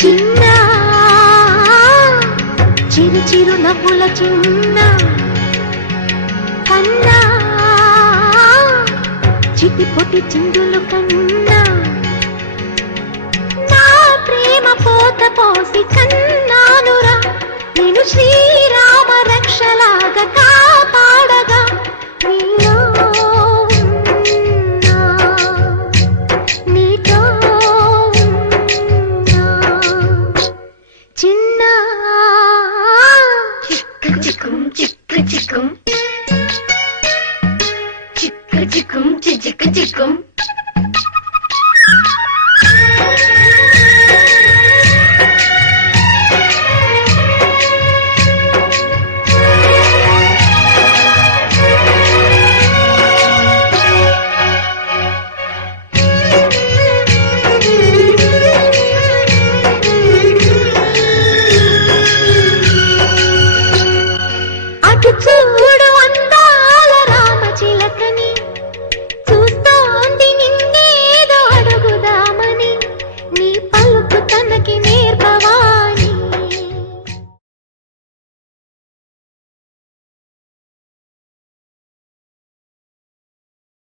చిన్న చిరు చిరు నవ్వుల చిన్న కన్నా చిటి పొటి చిందులు కన్నా నా ప్రేమ పోత పోసి కన్నానురా నేను శ్రీరామ రక్షలాగా